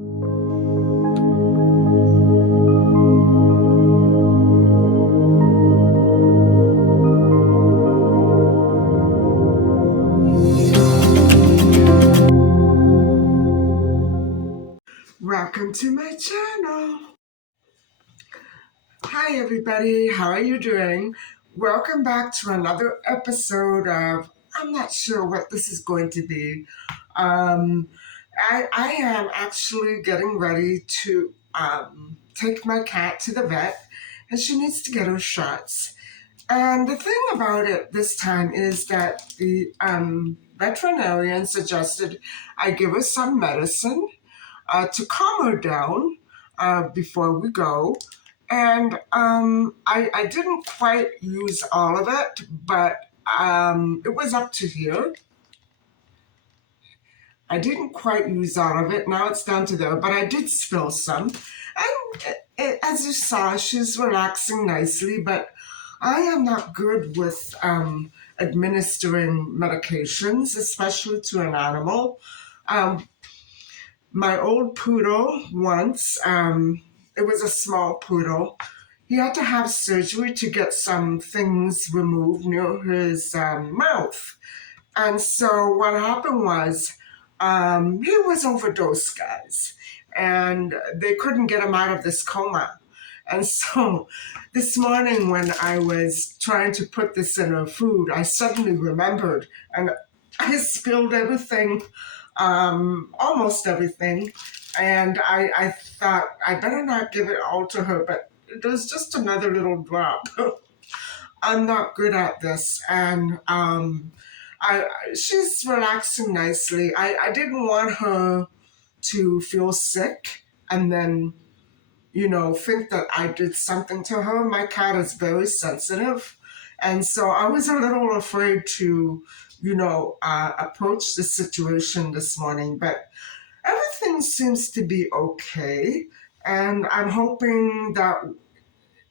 Welcome to my channel. Hi everybody, how are you doing? Welcome back to another episode of, I'm not sure what this is going to be. I am actually getting ready to take my cat to the vet, and she needs to get her shots. And the thing about it this time is that the veterinarian suggested I give her some medicine to calm her down before we go. And I didn't quite use all of it, but it was up to here. I didn't quite use all of it. Now it's down to there, but I did spill some. And as you saw, she's relaxing nicely, but I am not good with administering medications, especially to an animal. Um, my old poodle once, it was a small poodle. He had to have surgery to get some things removed near his mouth. And so what happened was he was overdosed, guys, and they couldn't get him out of this coma. And so this morning when I was trying to put this in her food, I suddenly remembered and I spilled everything, almost everything. And I thought I better not give it all to her, but there's just another little drop. I'm not good at this. And she's relaxing nicely. I didn't want her to feel sick and then, think that I did something to her. My cat is very sensitive. And so I was a little afraid to, approach the situation this morning. But everything seems to be okay. And I'm hoping that,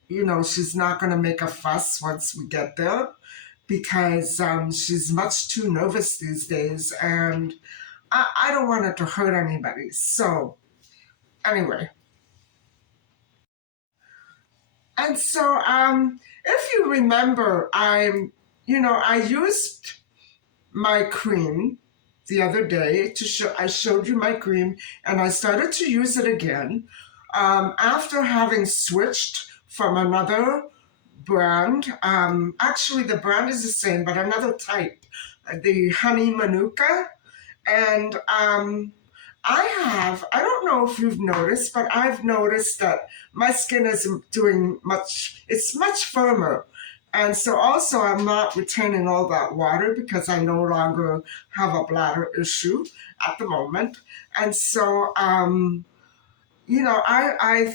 she's not going to make a fuss once we get there because she's much too nervous these days. And I don't want her to hurt anybody. So, anyway. And so, if you remember, I used my cream the other day to show. I showed you my cream, and I started to use it again after having switched from another brand. Actually, the brand is the same, but another type, the Honey Manuka, and I don't know if you've noticed, but I've noticed that my skin is it's much firmer. And so also I'm not retaining all that water because I no longer have a bladder issue at the moment. And so, I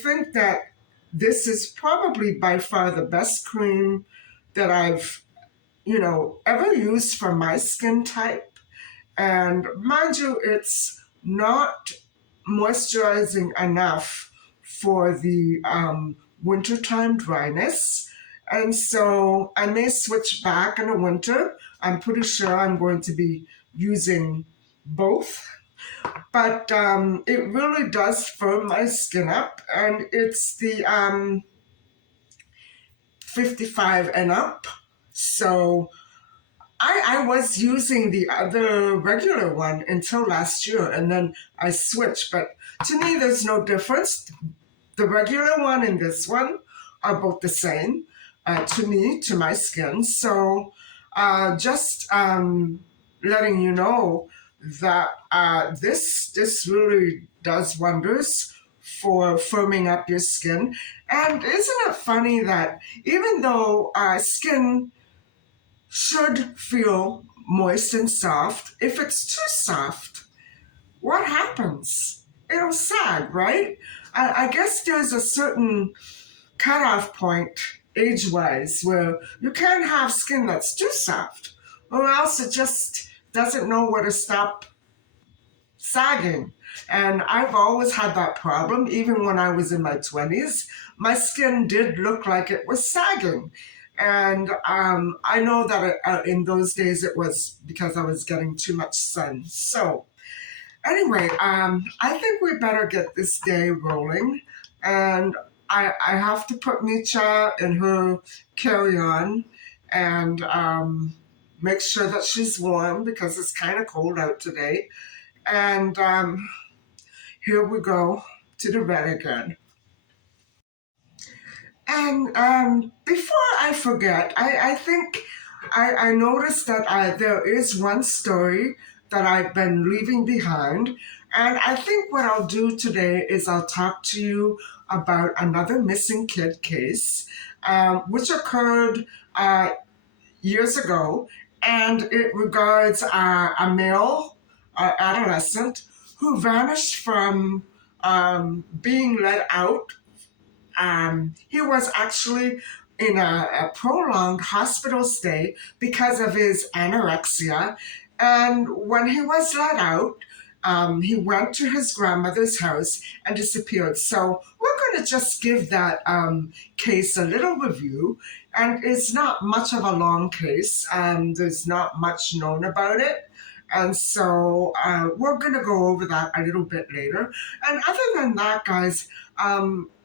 think that this is probably by far the best cream that I've, ever used for my skin type. And mind you, it's not moisturizing enough for the wintertime dryness. And so I may switch back in the winter. I'm pretty sure I'm going to be using both. But it really does firm my skin up. And it's the 55 and up. So I was using the other regular one until last year, and then I switched. But to me, there's no difference. The regular one and this one are both the same to me, to my skin. So just letting you know that this really does wonders for firming up your skin. And isn't it funny that even though skin should feel moist and soft, if it's too soft, what happens? It'll sag, right? I guess there's a certain cutoff point age-wise where you can't have skin that's too soft, or else it just doesn't know where to stop sagging. And I've always had that problem. Even when I was in my 20s, my skin did look like it was sagging. And I know that in those days it was because I was getting too much sun. So Anyway, I think we better get this day rolling, and I have to put Meecha in her carry-on and make sure that she's warm because it's kind of cold out today. And here we go to the bed again. And before I forget, I think I noticed that there is one story that I've been leaving behind. And I think what I'll do today is I'll talk to you about another missing kid case, which occurred years ago. And it regards a male adolescent who vanished from being let out. He was actually in a prolonged hospital stay because of his anorexia. And when he was let out, he went to his grandmother's house and disappeared. So we're going to just give that case a little review. And it's not much of a long case. There's not much known about it. And so we're going to go over that a little bit later. And other than that, guys,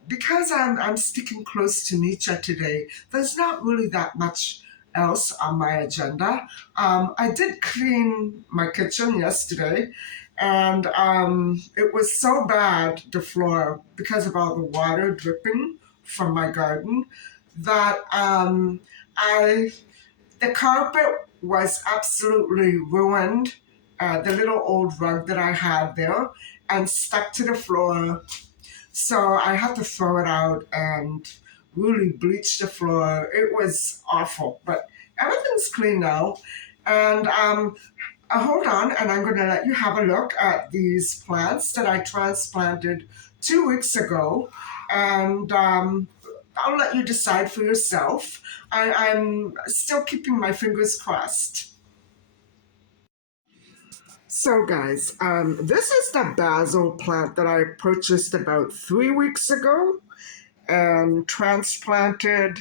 because I'm sticking close to Meecha today, there's not really that much else on my agenda. I did clean my kitchen yesterday, and it was so bad, the floor, because of all the water dripping from my garden, that I the carpet was absolutely ruined. The little old rug that I had there and stuck to the floor, so I had to throw it out and really bleach the floor. It was awful, but everything's clean now. And hold on, and I'm going to let you have a look at these plants that I transplanted 2 weeks ago. And I'll let you decide for yourself. I'm still keeping my fingers crossed. So, guys, this is the basil plant that I purchased about 3 weeks ago and transplanted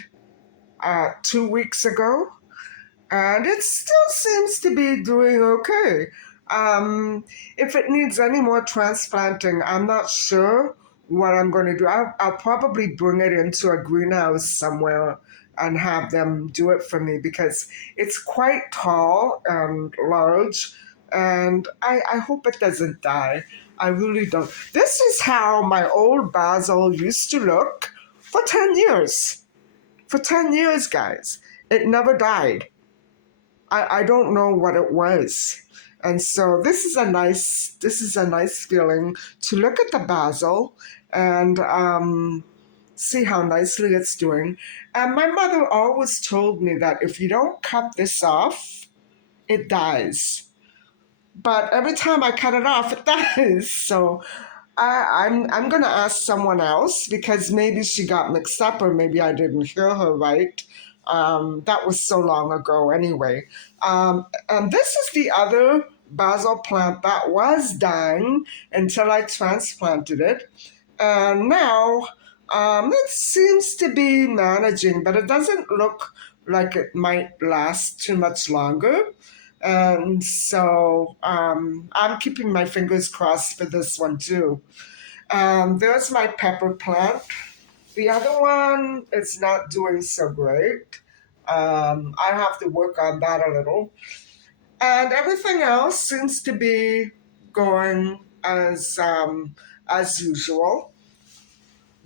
2 weeks ago, and it still seems to be doing okay. If it needs any more transplanting, I'm not sure what I'm going to do. I'll probably bring it into a greenhouse somewhere and have them do it for me because it's quite tall and large, and I hope it doesn't die. I really don't. This is how my old basil used to look for 10 years. For 10 years, guys. It never died. I don't know what it was. And so this is a nice feeling to look at the basil and see how nicely it's doing. And my mother always told me that if you don't cut this off, it dies. But every time I cut it off, it dies. So I'm gonna ask someone else because maybe she got mixed up or maybe I didn't hear her right. That was so long ago anyway. And this is the other basil plant that was dying until I transplanted it. And now it seems to be managing, but it doesn't look like it might last too much longer. And so I'm keeping my fingers crossed for this one too. There's my pepper plant. The other one is not doing so great. I have to work on that a little. And everything else seems to be going as usual.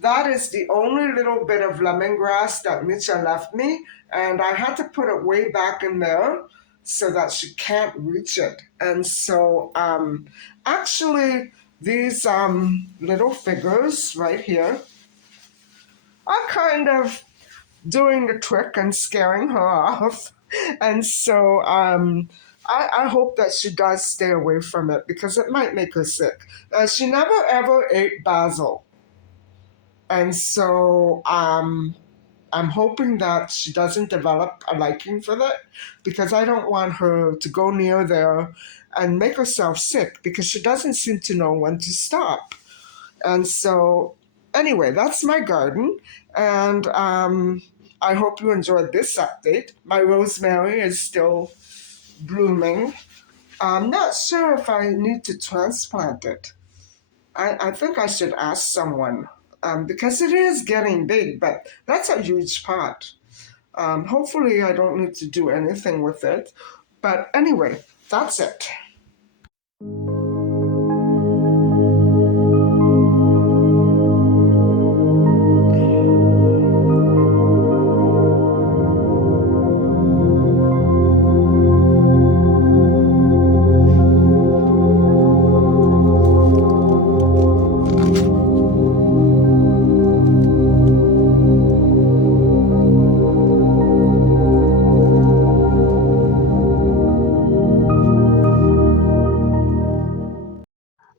That is the only little bit of lemongrass that Mitcha left me, and I had to put it way back in there so that she can't reach it. And so, actually, these little figures right here are kind of doing the trick and scaring her off. And so, I hope that she does stay away from it because it might make her sick. She never ever ate basil. And so I'm hoping that she doesn't develop a liking for that because I don't want her to go near there and make herself sick because she doesn't seem to know when to stop. And so, anyway, that's my garden. And I hope you enjoyed this update. My rosemary is still blooming. I'm not sure if I need to transplant it. I think I should ask someone because it is getting big, but that's a huge pot. Hopefully, I don't need to do anything with it. But anyway, that's it.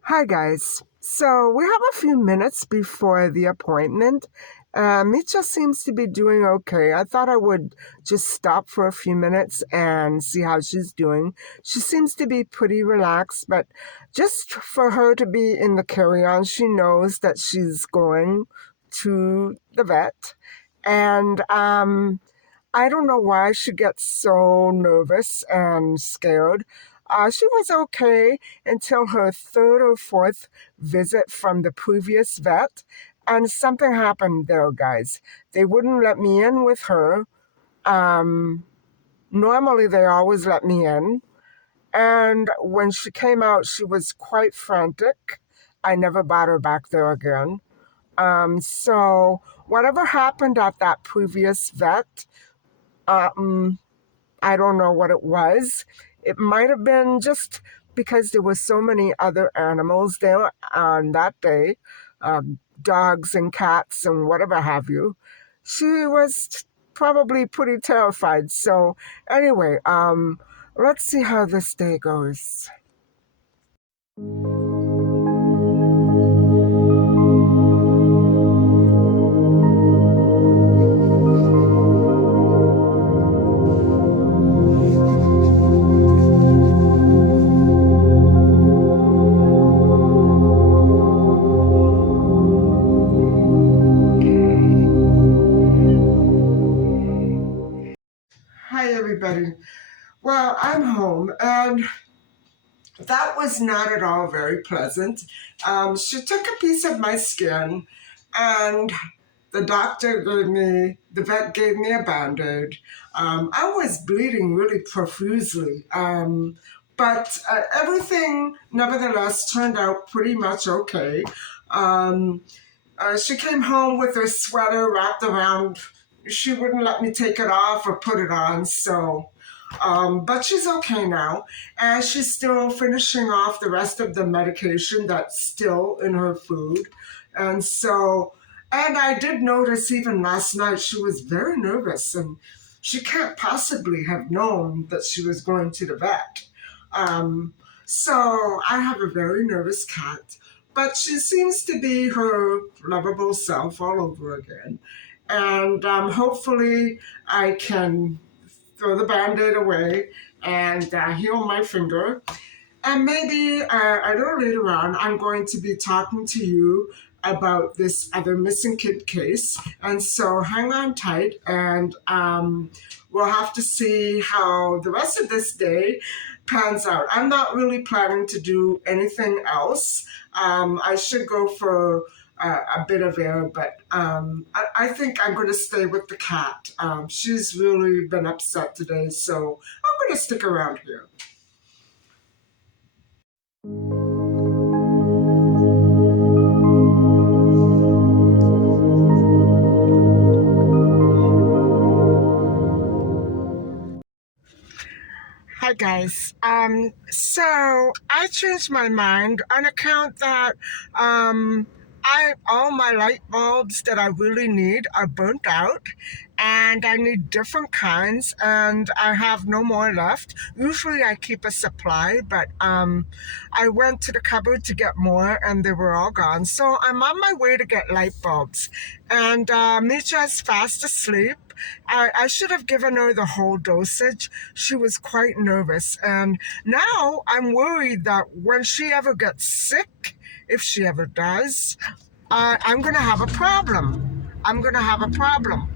Hi, guys. So we have a few minutes before the appointment. Meecha seems to be doing okay. I thought I would just stop for a few minutes and see how she's doing. She seems to be pretty relaxed, but just for her to be in the carry on, she knows that she's going to the vet. And I don't know why she gets so nervous and scared. She was okay until her third or fourth visit from the previous vet, and something happened there, guys. They wouldn't let me in with her. Um, Normally, they always let me in. And when she came out, she was quite frantic. I never brought her back there again. So, whatever happened at that previous vet, um, I don't know what it was. It might have been just because there were so many other animals there on that day, dogs and cats and whatever have you. She was probably pretty terrified. So anyway, let's see how this day goes. Hi, everybody. Well, I'm home, and that was not at all very pleasant. She took a piece of my skin, and the vet gave me a band aid. I was bleeding really profusely, but everything nevertheless turned out pretty much okay. Um, she came home with her sweater wrapped around. She wouldn't let me take it off or put it on, so. But she's okay now, and she's still finishing off the rest of the medication that's still in her food. And so, and I did notice even last night she was very nervous, and she can't possibly have known that she was going to the vet. Um, so I have a very nervous cat, but she seems to be her lovable self all over again. And hopefully I can throw the band-aid away and heal my finger. And maybe a little later on, I'm going to be talking to you about this other missing kid case. And so hang on tight, and we'll have to see how the rest of this day pans out. I'm not really planning to do anything else. I should go for a bit of air, but I think I'm going to stay with the cat. She's really been upset today, so I'm going to stick around here. Hi guys. So I changed my mind on account that I all my light bulbs that I really need are burnt out, and I need different kinds, and I have no more left. Usually I keep a supply, but I went to the cupboard to get more, and they were all gone. So I'm on my way to get light bulbs, and Meecha's fast asleep. I should have given her the whole dosage. She was quite nervous. And now I'm worried that when she ever gets sick, if she ever does, I'm going to have a problem. I'm going to have a problem.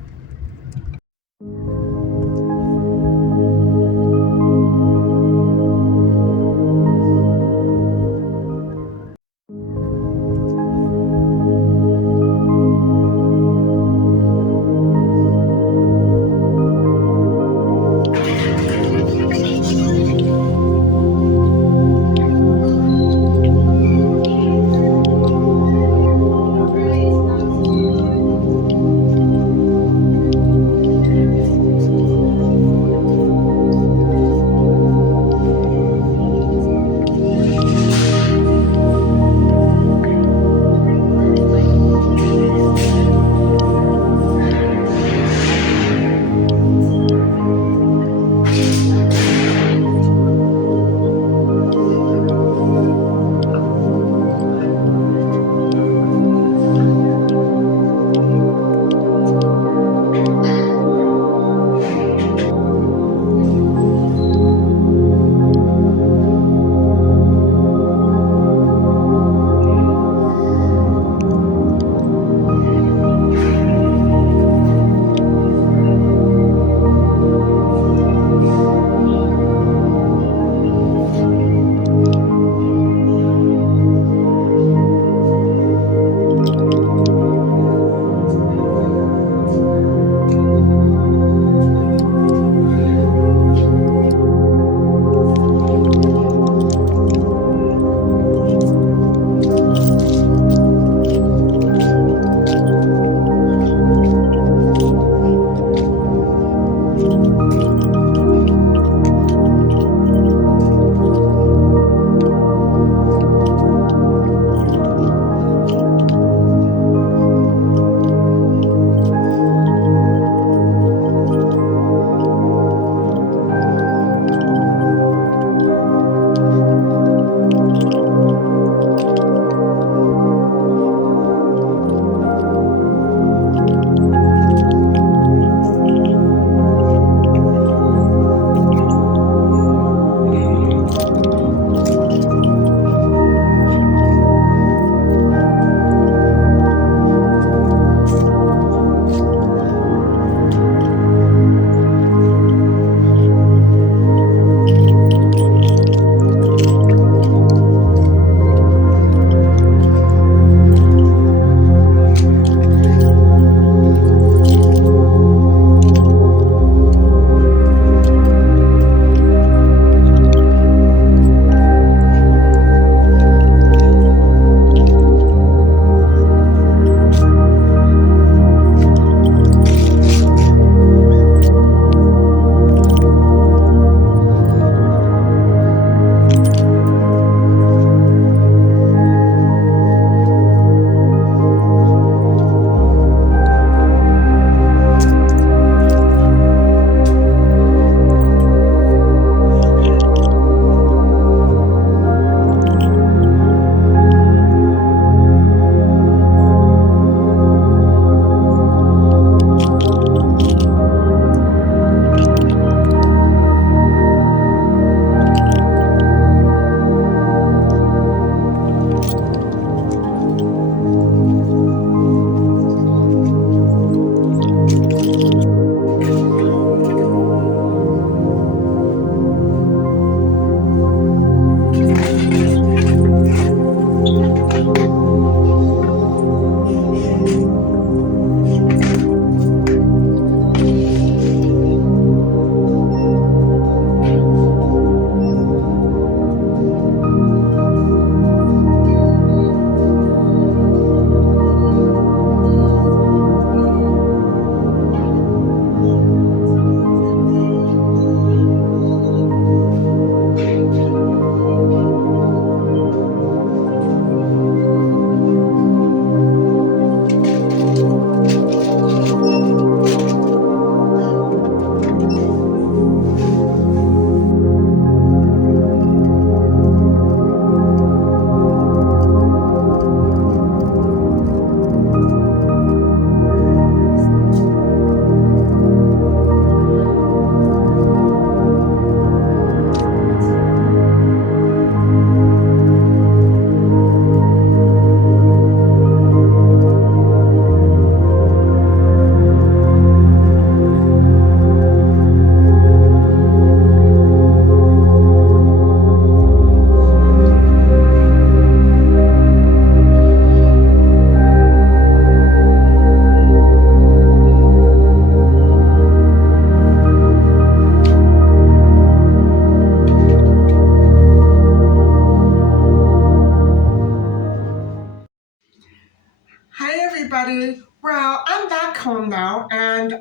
home now, and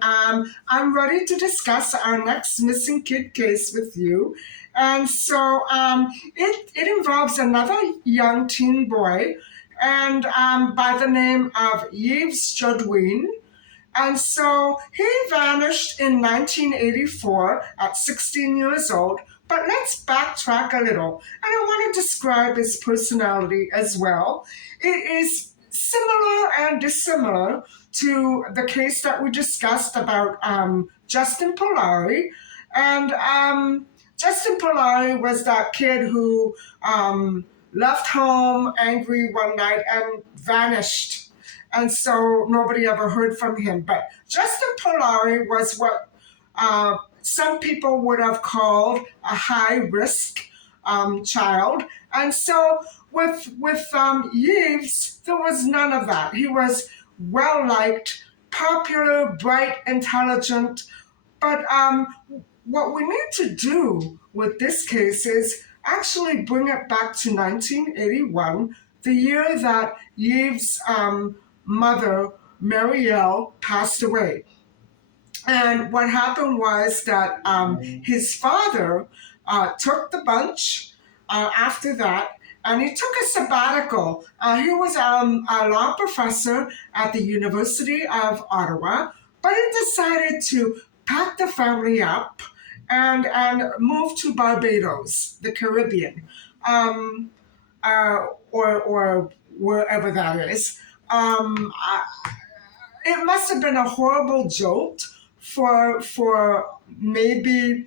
I'm ready to discuss our next missing kid case with you. And so it involves another young teen boy, and by the name of Yves Jodwin. And so he vanished in 1984 at 16 years old. But let's backtrack a little. And I want to describe his personality as well. It is similar and dissimilar to the case that we discussed about Justin Polari. And Justin Polari was that kid who left home angry one night and vanished, and so nobody ever heard from him. But Justin Polari was what some people would have called a high risk child, and so with Yves, there was none of that. He was well liked, popular, bright, intelligent, but what we need to do with this case is actually bring it back to 1981, the year that Yves' mother, Marielle, passed away. And what happened was that his father took the bunch after that, and he took a sabbatical. He was a law professor at the University of Ottawa, but he decided to pack the family up and move to Barbados, the Caribbean, or wherever that is. It must have been a horrible jolt for maybe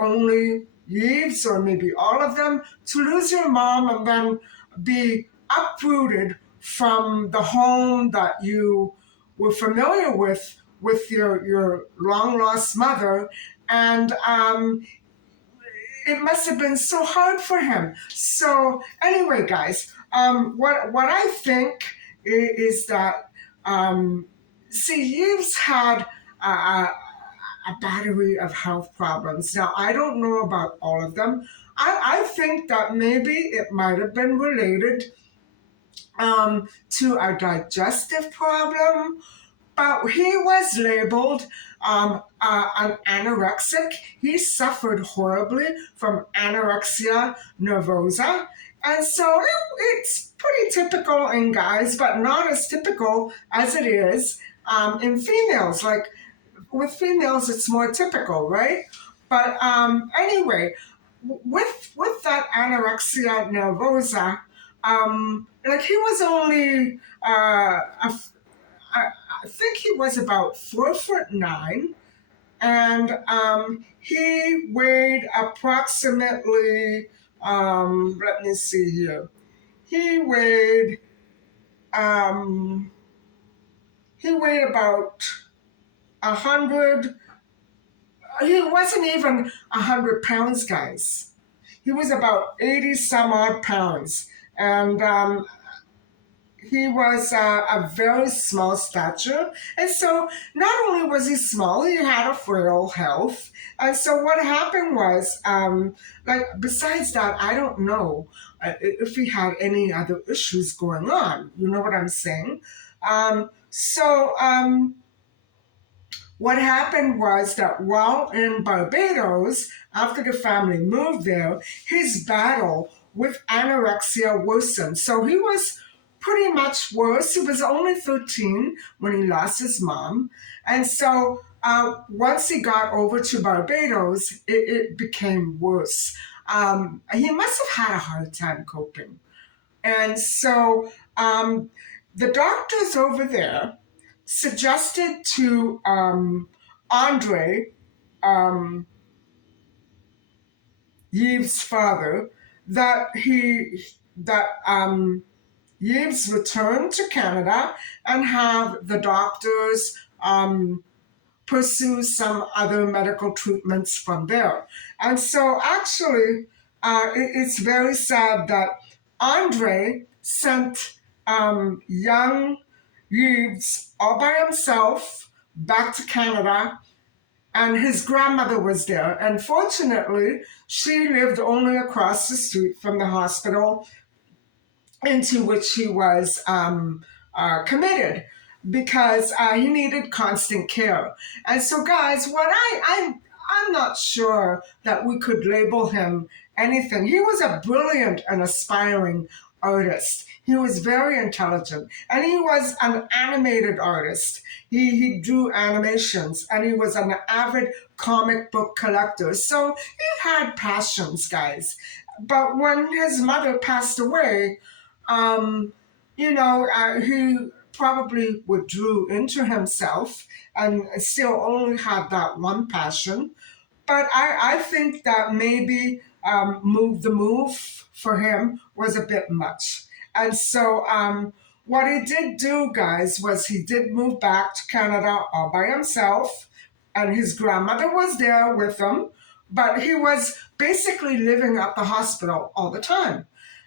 only Yves or maybe all of them to lose your mom and then be uprooted from the home that you were familiar with your long lost mother, and it must have been so hard for him. So anyway, guys, what I think is that see, Yves had a battery of health problems. Now, I don't know about all of them. I think that maybe it might have been related to a digestive problem, but he was labeled an anorexic. He suffered horribly from anorexia nervosa. And so it's pretty typical in guys, but not as typical as it is in females. Like with females, it's more typical, right? But anyway, with that anorexia nervosa, like he was only I think he was about 4'9", and he weighed approximately. Let me see here. He weighed about 100. He wasn't even 100 pounds, guys. He was about 80 some odd pounds, and he was a very small stature. And so not only was he small, he had a frail health. And so what happened was, like, besides that, I don't know if he had any other issues going on. You know what I'm saying? So what happened was that while in Barbados, after the family moved there, his battle with anorexia worsened. So he was pretty much worse. He was only 13 when he lost his mom. And so once he got over to Barbados, it became worse. He must have had a hard time coping. And so the doctors over there suggested to Andre, um, Yves' father, that Yves return to Canada and have the doctors pursue some other medical treatments from there. And so actually, it's very sad that Andre sent young Yves all by himself back to Canada, and his grandmother was there. And fortunately, she lived only across the street from the hospital into which he was committed. because he needed constant care. And so, guys, I'm not sure that we could label him anything. He was a brilliant and aspiring artist. He was very intelligent, and he was an animated artist. He drew animations, and he was an avid comic book collector. So he had passions, guys. But when his mother passed away, um, he probably withdrew into himself and still only had that one passion. But I think that maybe the move for him was a bit much. And so what he did do, guys, was he did move back to Canada all by himself, and his grandmother was there with him, but he was basically living at the hospital all the time.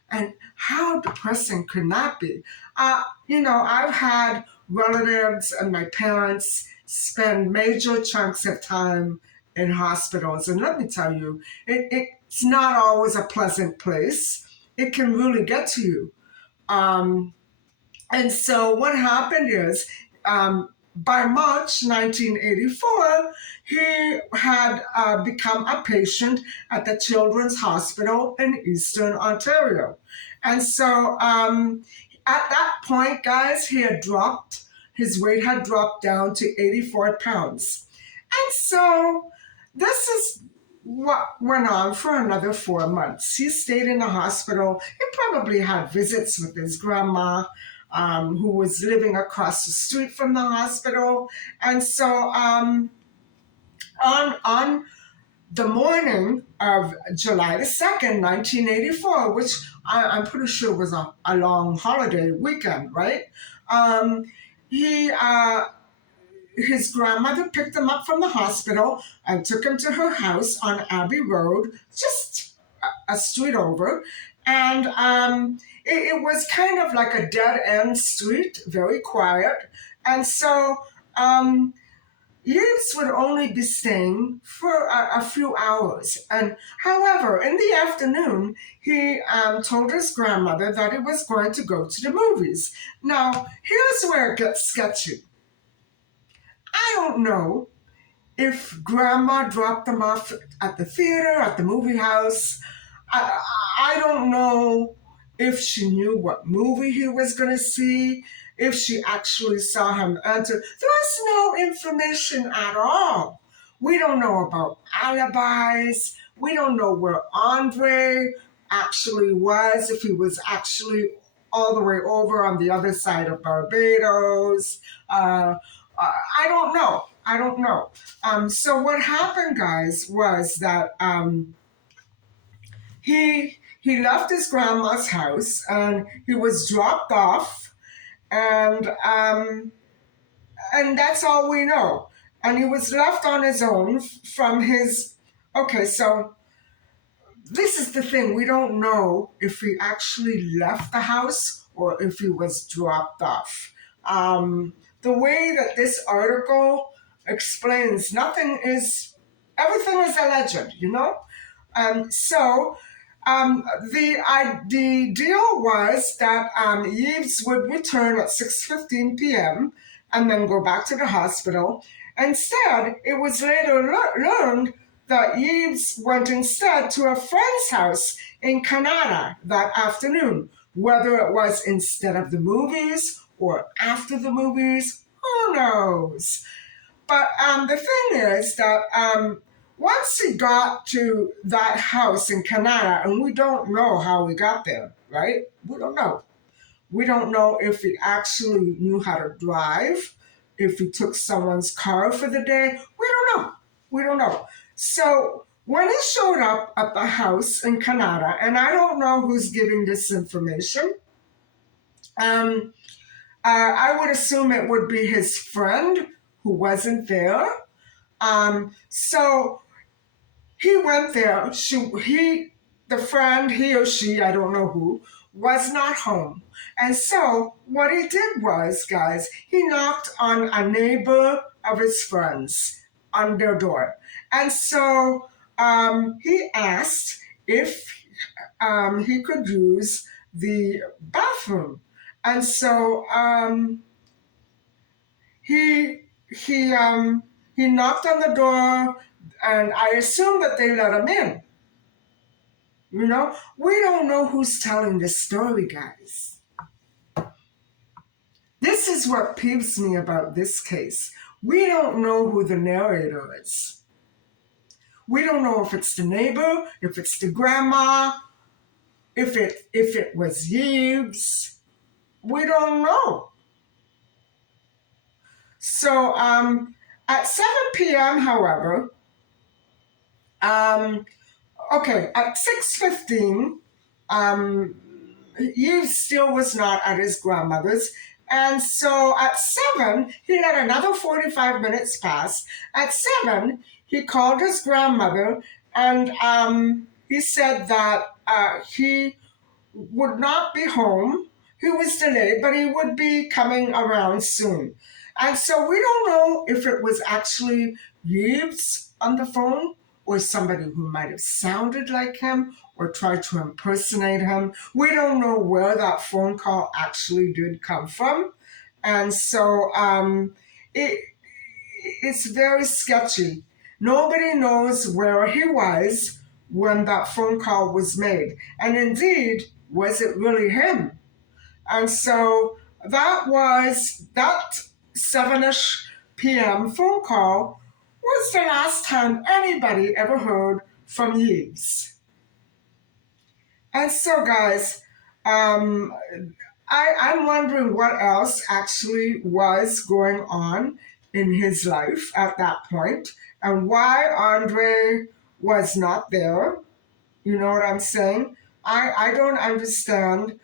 And how depressing could that be? I've had relatives and my parents spend major chunks of time in hospitals. And let me tell you, it's not always a pleasant place. It can really get to you. Um, and so what happened is, by March 1984, he had become a patient at the Children's Hospital in Eastern Ontario. And so at that point, guys, his weight had dropped down to 84 pounds. And so this is what went on for another 4 months. He stayed in the hospital. He probably had visits with his grandma, who was living across the street from the hospital. And so on the morning of July the 2nd, 1984, which I'm pretty sure was a long holiday weekend, right? Um, he his grandmother picked him up from the hospital and took him to her house on Abbey Road, just a street over. And it was kind of like a dead end street, very quiet. And so um, Yves would only be staying for a few hours. And however, in the afternoon, he told his grandmother that he was going to go to the movies. Now, here's where it gets sketchy. I don't know if grandma dropped them off at the theater, at the movie house. I, I don't know if she knew what movie he was going to see, if she actually saw him enter. There's no information at all. We don't know about alibis. We don't know where Andre actually was, if he was actually all the way over on the other side of Barbados. I don't know. I don't know. So what happened, guys, was that he left his grandma's house and he was dropped off, and that's all we know. And he was left on his own from his. Okay, so this is the thing. We don't know if he actually left the house or if he was dropped off. The way that this article explains, everything is a legend, you know? So the deal was that Yves would return at 6:15 p.m. and then go back to the hospital. Instead, it was later learned that Yves went instead to a friend's house in Canada that afternoon. Whether it was instead of the movies or after the movies, who knows? But the thing is that once he got to that house in Canada, and we don't know how we got there, right? We don't know. We don't know if he actually knew how to drive, if he took someone's car for the day. We don't know. We don't know. So when he showed up at the house in Canada, and I don't know who's giving this information, um, I would assume it would be his friend who wasn't there. So he went there. The friend, he or she, I don't know who, was not home. And so what he did was, guys, he knocked on a neighbor of his friends on their door. And so he asked if he could use the bathroom. And so he he um he knocked on the door, and I assume that they let him in. We don't know who's telling this story, guys. This is what peeves me about this case. We don't know who the narrator is. We don't know if it's the neighbor, if it's the grandma, if it was Yves. We don't know. So at 7 p.m., however, um, okay, at 6:15, um, Yves still was not at his grandmother's. And so at 7, he let another 45 minutes pass. At 7, he called his grandmother, and he said that he would not be home. He was delayed, but he would be coming around soon. And so we don't know if it was actually Yves on the phone or somebody who might have sounded like him or tried to impersonate him. We don't know where that phone call actually did come from. And so it, it's very sketchy. Nobody knows where he was when that phone call was made. And indeed, was it really him? And so that 7-ish p.m. phone call was the last time anybody ever heard from Yves. And so, guys, um, I'm wondering what else actually was going on in his life at that point and why Andre was not there. You know what I'm saying? I don't understand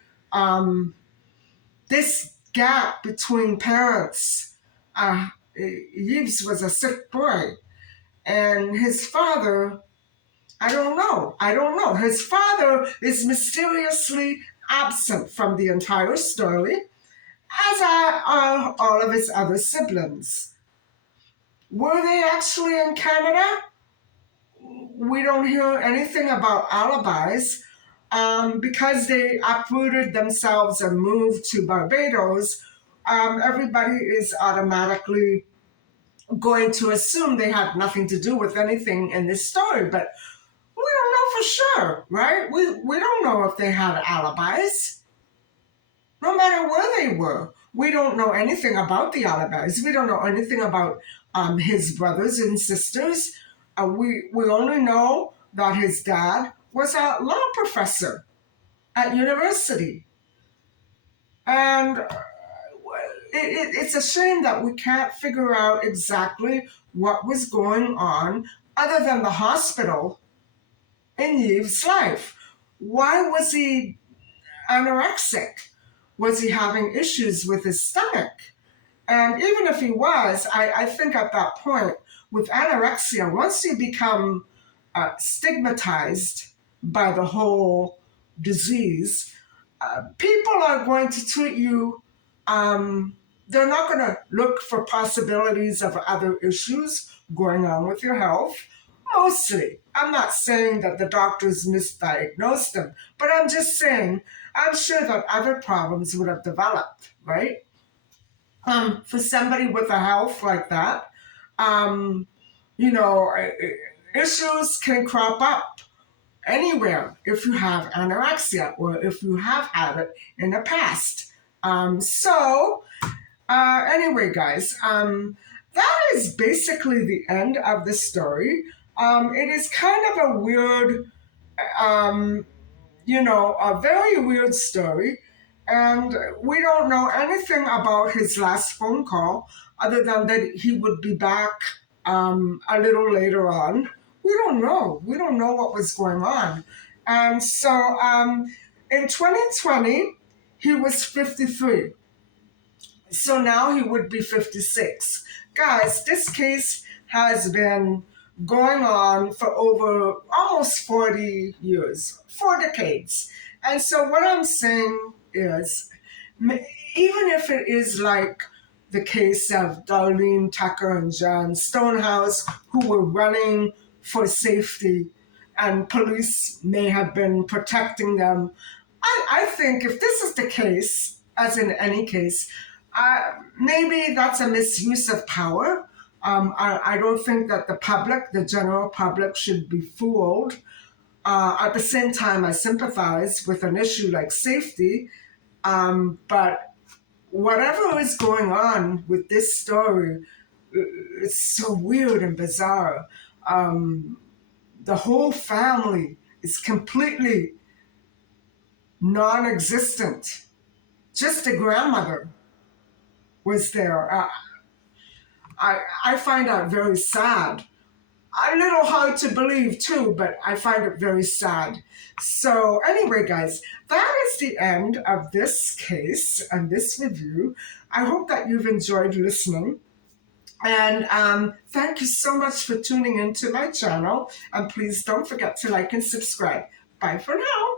this gap between parents. Yves was a sick boy, and his father, I don't know. I don't know. His father is mysteriously absent from the entire story, as are all of his other siblings. Were they actually in Canada? We don't hear anything about alibis. Because they uprooted themselves and moved to Barbados, everybody is automatically going to assume they had nothing to do with anything in this story. But we don't know for sure, right? We don't know if they had alibis. No matter where they were, we don't know anything about the alibis. We don't know anything about his brothers and sisters. We only know that his dad was a law professor at university. And it's a shame that we can't figure out exactly what was going on other than the hospital in Yves' life. Why was he anorexic? Was he having issues with his stomach? And even if he was, I think at that point, with anorexia, once you become stigmatized by the whole disease, people are going to treat you, they're not going to look for possibilities of other issues going on with your health. Mostly. I'm not saying that the doctors misdiagnosed him, but I'm just saying I'm sure that other problems would have developed, right? For somebody with a health like that, um, you know, issues can crop up anywhere if you have anorexia or if you have had it in the past. Anyway, guys, that is basically the end of the story. It is kind of a weird, um, a very weird story. And we don't know anything about his last phone call other than that he would be back a little later on. We don't know. We don't know what was going on. And so in 2020, he was 53. So now he would be 56. Guys, this case has been going on for over almost 40 years, 4 decades. And so what I'm saying is, even if it is like the case of Darlene Tucker and John Stonehouse, who were running for safety and police may have been protecting them, I think if this is the case, as in any case, Maybe that's a misuse of power. I don't think that the public, the general public, should be fooled. At the same time, I sympathize with an issue like safety, but whatever is going on with this story, it's so weird and bizarre. Um, the whole family is completely non existent. Just the grandmother was there. I find that very sad. A little hard to believe too, but I find it very sad. So, anyway, guys, that is the end of this case and this review. I hope that you've enjoyed listening. And thank you so much for tuning into my channel. And please don't forget to like and subscribe. Bye for now.